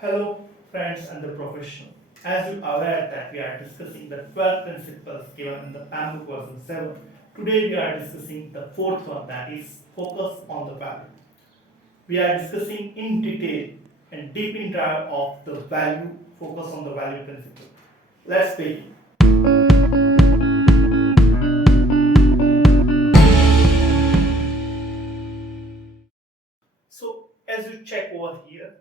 Hello, friends and the professional. As you are aware that we are discussing the 12 principles given in the PMBOK version 7, today we are discussing the fourth one, that is focus on the value. We are discussing in detail and deep in dive of the value, focus on the value principle. Let's begin. So as you check over here,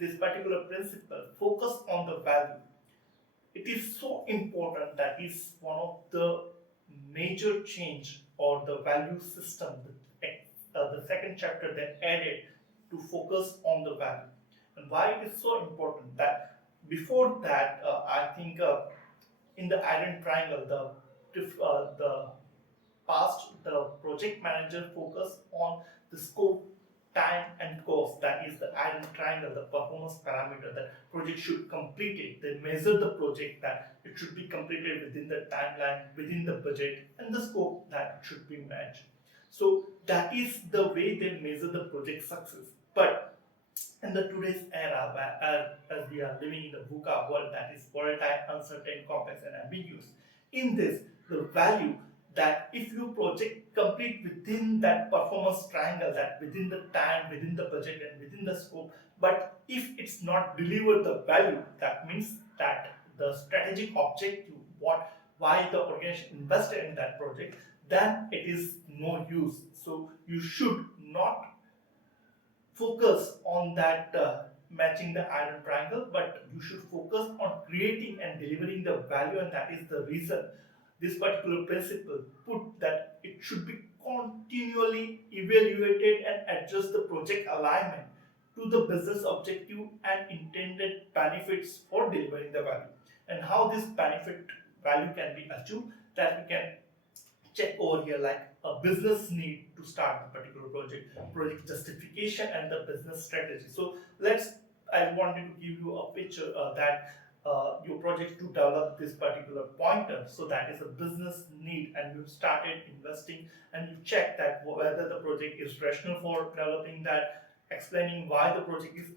this particular principle, focus on the value, it is so important that is one of the major change or the value system, the second chapter that added to focus on the value. And why it is so important that before that, I think in the iron triangle, the past, the project manager focus on the scope, time and cost. That is the iron triangle, the performance parameter that project should complete it. They measure the project that it should be completed within the timeline, within the budget, and the scope that it should be matched. So that is the way they measure the project success. But in the today's era, as we are living in the VUCA world, that is volatile, uncertain, complex, and ambiguous, in this, the value that if you project complete within that performance triangle, that within the time, within the budget, and within the scope, but if it's not delivered the value, that means that the strategic objective, what why the organization invested in that project, then it is no use. So you should not focus on that matching the iron triangle, but you should focus on creating and delivering the value, and that is the reason this particular principle put that it should be continually evaluated and adjust the project alignment to the business objective and intended benefits for delivering the value. And how this benefit value can be achieved, that we can check over here, like a business need to start the particular project justification and the business strategy. So I wanted to give you a picture that your project to develop this particular pointer. So that is a business need, and you started investing, and you check that whether the project is rational for developing that, explaining why the project is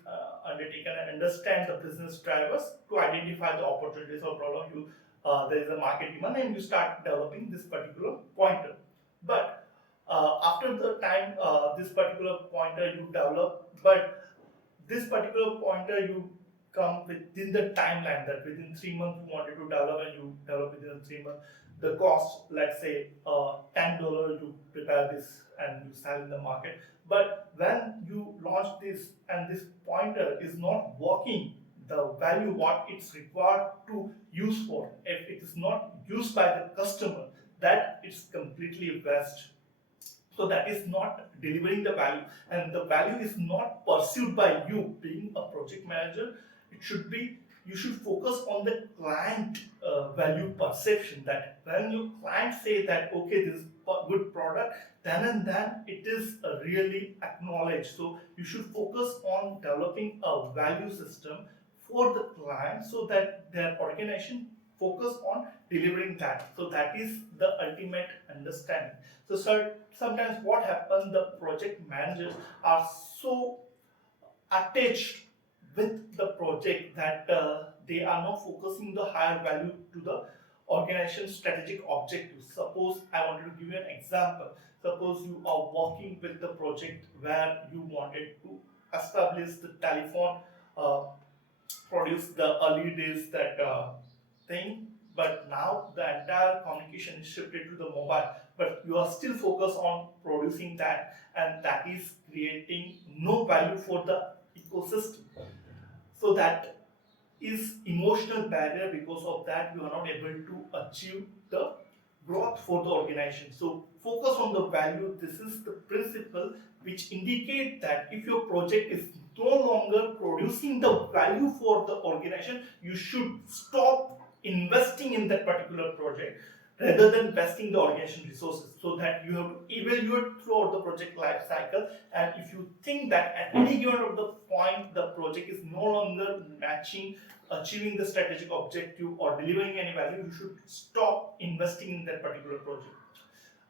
undertaken, and understand the business drivers to identify the opportunities or problem you there is a market demand, and you start developing this particular pointer. But after the time this particular pointer you develop, but this particular pointer you come within the timeline that within 3 months you wanted to develop, and you develop within 3 months. The cost, let's say $10, you prepare this and you sell in the market. But when you launch this and this pointer is not working, the value what it's required to use for, if it is not used by the customer, that it's completely waste. So that is not delivering the value, and the value is not pursued by you being a project manager. It should be, you should focus on the client value perception, that when your client say that okay, this is a good product, then and then it is really acknowledged. So you should focus on developing a value system for the client, so that their organization focus on delivering that. So that is the ultimate understanding. So sir, sometimes what happens, the project managers are so attached with the project that they are not focusing the higher value to the organization strategic objectives. Suppose I wanted to give you an example. Suppose you are working with the project where you wanted to establish the telephone, produce the early days that thing, but now the entire communication is shifted to the mobile, but you are still focused on producing that, and that is creating no value for the ecosystem. So that is emotional barrier. Because of that, you are not able to achieve the growth for the organization. So focus on the value. This is the principle which indicate that if your project is no longer producing the value for the organization, you should stop investing in that particular project rather than investing the organization resources. So that you have to evaluate throughout the project life cycle, and if you think that at any given of the point the project is no longer matching, achieving the strategic objective or delivering any value, you should stop investing in that particular project.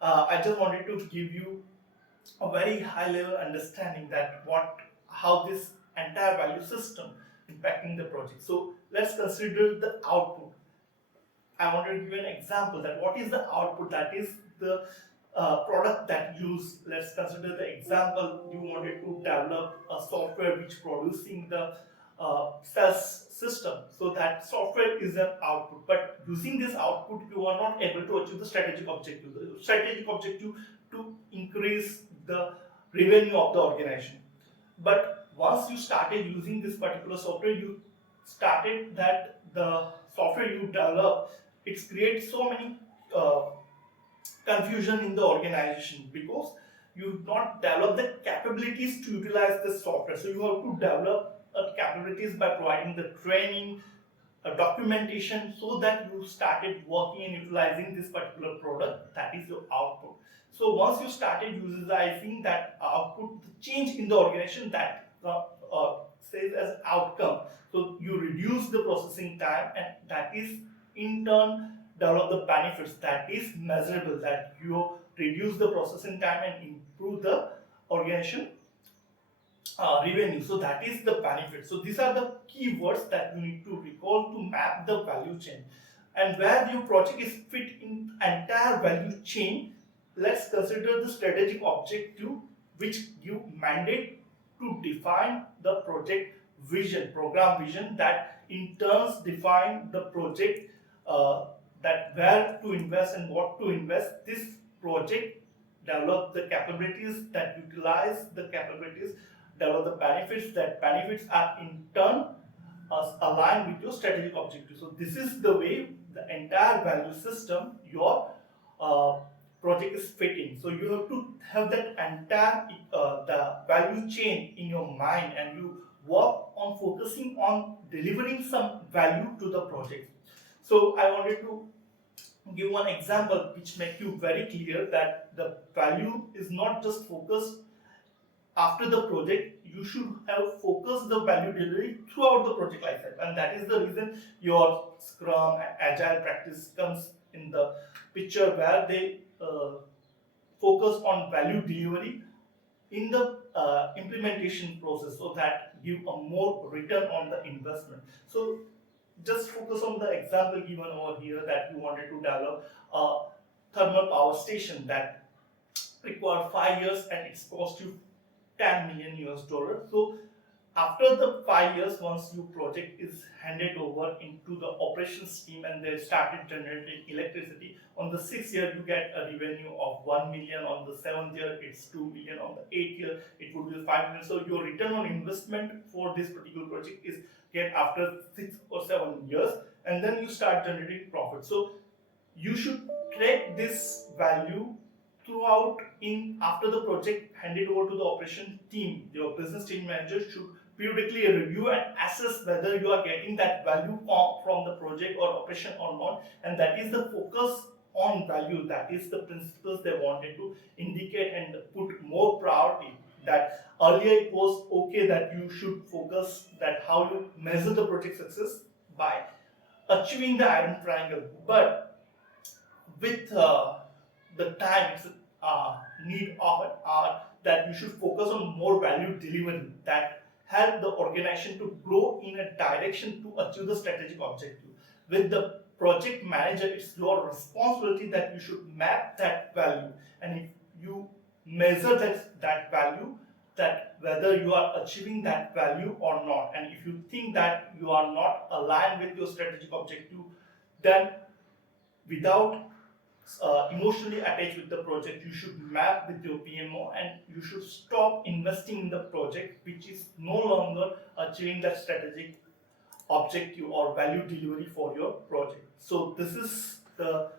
I just wanted to give you a very high level understanding that what how this entire value system in impacting the project. So let's consider the output. I want to give you an example that what is the output, that is the product that you use. Let's consider the example, you wanted to develop a software which producing the sales system. So that software is an output, but using this output you are not able to achieve the strategic objective. The strategic objective to increase the revenue of the organization. But once you started using this particular software, you started that the software you develop, it creates so many confusion in the organization because you not develop the capabilities to utilize the software. So you have to develop capabilities by providing the training, documentation, so that you started working and utilizing this particular product. That is your output. So once you started utilizing that output, the change in the organization, that says as outcome. So you reduce the processing time, and that is in turn develop the benefits, that is measurable, that you reduce the processing time and improve the organization revenue. So that is the benefit. So these are the keywords that you need to recall to map the value chain. And where your project is fit in entire value chain, let's consider the strategic objective which give mandate to define the project vision, program vision, that in turns define the project, that where to invest and what to invest. This project develop the capabilities, that utilize the capabilities, develop the benefits, that benefits are in turn aligned with your strategic objective. So this is the way the entire value system your project is fitting. So you have to have that entire the value chain in your mind, and you work on focusing on delivering some value to the project. So I wanted to give one example which make you very clear that the value is not just focused after the project. You should have focused the value delivery throughout the project lifecycle, and that is the reason your Scrum and Agile practice comes in the picture, where they focus on value delivery in the implementation process, so that give a more return on the investment. So just focus on the example given over here, that you wanted to develop a thermal power station that required 5 years and it's cost you $10 million US. So after the 5 years, once your project is handed over into the operations team and they started generating electricity, on the 6th year you get a revenue of 1 million, on the 7th year it's 2 million, on the 8th year it would be 5 million. So your return on investment for this particular project is get after 6 or 7 years, and then you start generating profit. So you should track this value throughout in after the project handed over to the operation team. Your business team manager should periodically review and assess whether you are getting that value from the project or operation or not, and that is the focus on value. That is the principles they wanted to indicate and put more priority. That earlier it was okay that you should focus that how you measure the project success by achieving the iron triangle, but with the time it's need of an art, that you should focus on more value delivery, that help the organization to grow in a direction to achieve the strategic objective. With the project manager, it's your responsibility that you should map that value, and if you measure that value, that whether you are achieving that value or not, and if you think that you are not aligned with your strategic objective, then without emotionally attached with the project, you should map with your PMO, and you should stop investing in the project which is no longer achieving that strategic objective or value delivery for your project. So this is the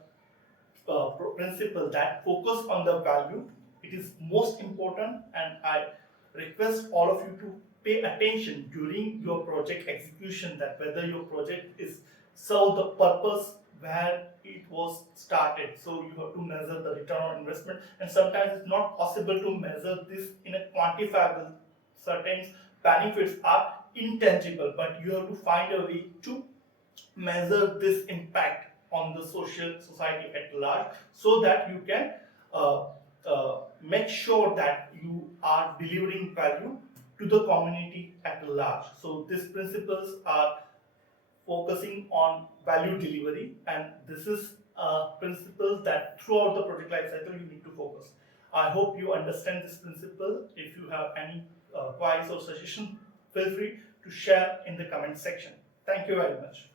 principle, that focus on the value. It is most important, and I request all of you to pay attention during your project execution, that whether your project is serve the purpose where it was started. So you have to measure the return on investment, and sometimes it's not possible to measure this in a quantifiable. Certain benefits are intangible, but you have to find a way to measure this impact on the society at large, so that you can make sure that you are delivering value to the community at large. So these principles are focusing on value delivery, and this is principles that throughout the project life cycle you need to focus. I hope you understand this principle. If you have any queries or suggestions, feel free to share in the comment section. Thank you very much.